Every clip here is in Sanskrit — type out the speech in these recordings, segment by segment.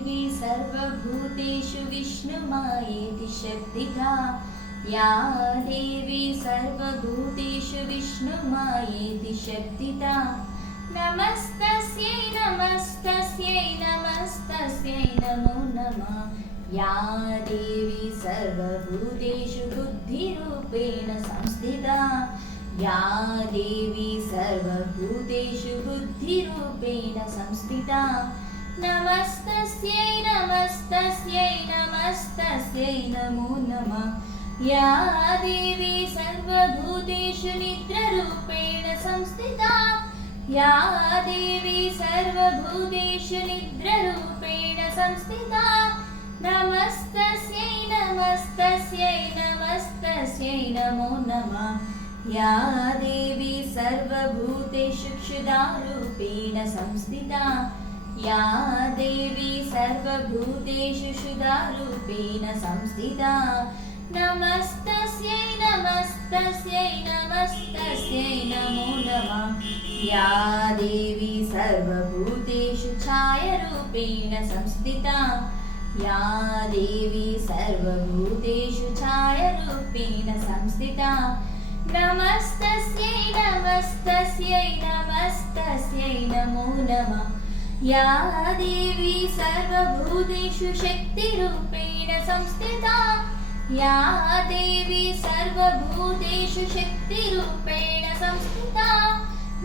देवी सर्वभूतेषु विष्णुमायेति शक्तिधा या देवी सर्वभूतेषु विष्णुमायेति शक्तिधा नमस्तस्यै नमस्तस्यै नमस्तस्यै नमो नमः या देवी सर्वभूतेषु बुद्धिरूपेण संस्थिता या देवी सर्वभूतेषु बुद्धिरूपेण संस्थिता नमस्तस्यै नमस्तस्यै नमस्तस्यै नमो नमः या देवी सर्वभूतेषु निद्रारूपेण संस्थिता या देवी सर्वभूतेषु निद्रारूपेण संस्थिता नमस्तस्यै नमस्तस्यै नमस्तस्यै नमो नमः या देवी सर्वभूतेषु क्षुधारूपेण संस्थिता या देवी सर्वभूतेषु क्षुधारूपेण संस्थिता नमस्तस्यै नमस्तस्यै नमस्तस्यै नमो नमः या देवी सर्वभूतेषु छायारूपेण संस्थिता या देवी सर्वभूतेषु छायारूपेण संस्थिता नमस्तस्यै नमस्तस्यै नमस्तस्यै नमो नमः या देवी सर्वभूतेषु शक्तिरूपेण संस्थिता या देवी सर्वभूतेषु शक्तिरूपेण संस्थिता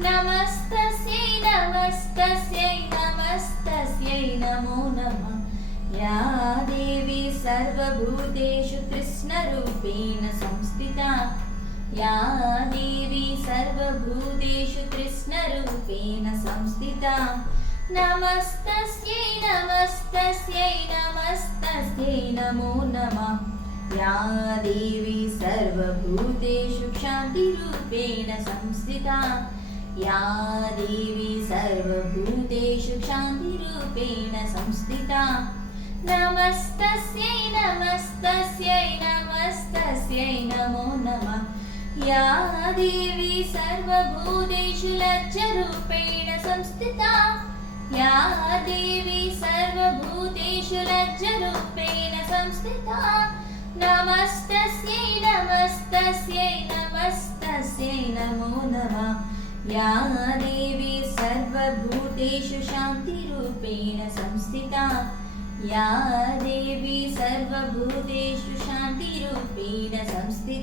नमस्तस्यै नमस्तस्यै नमस्तस्यै नमो नमः या देवी सर्वभूतेषु कृष्णरूपेण संस्थिता या देवी सर्वभूतेषु कृष्णरूपेण संस्थिता नमस्तस्यै नमस्तस्यै नमस्तस्यै नमो नमः या देवी सर्वभूतेषु शान्तिरूपेण संस्थिता या देवी सर्वभूतेषु शान्तिरूपेण संस्थिता नमस्तस्यै नमस्तस्यै नमस्तस्यै नमो नमः या देवी सर्वभूतेषु लज्जारूपेण संस्थिता या देवी सर्वभूतेषु लज्जारूपेण संस्थिता नमस्तस्यै नमस्तस्यै नमस्तस्यै नमो नमः या देवी सर्वभूतेषु शान्तिरूपेण संस्थिता या देवी सर्वभूतेषु शान्तिरूपेण संस्थिता।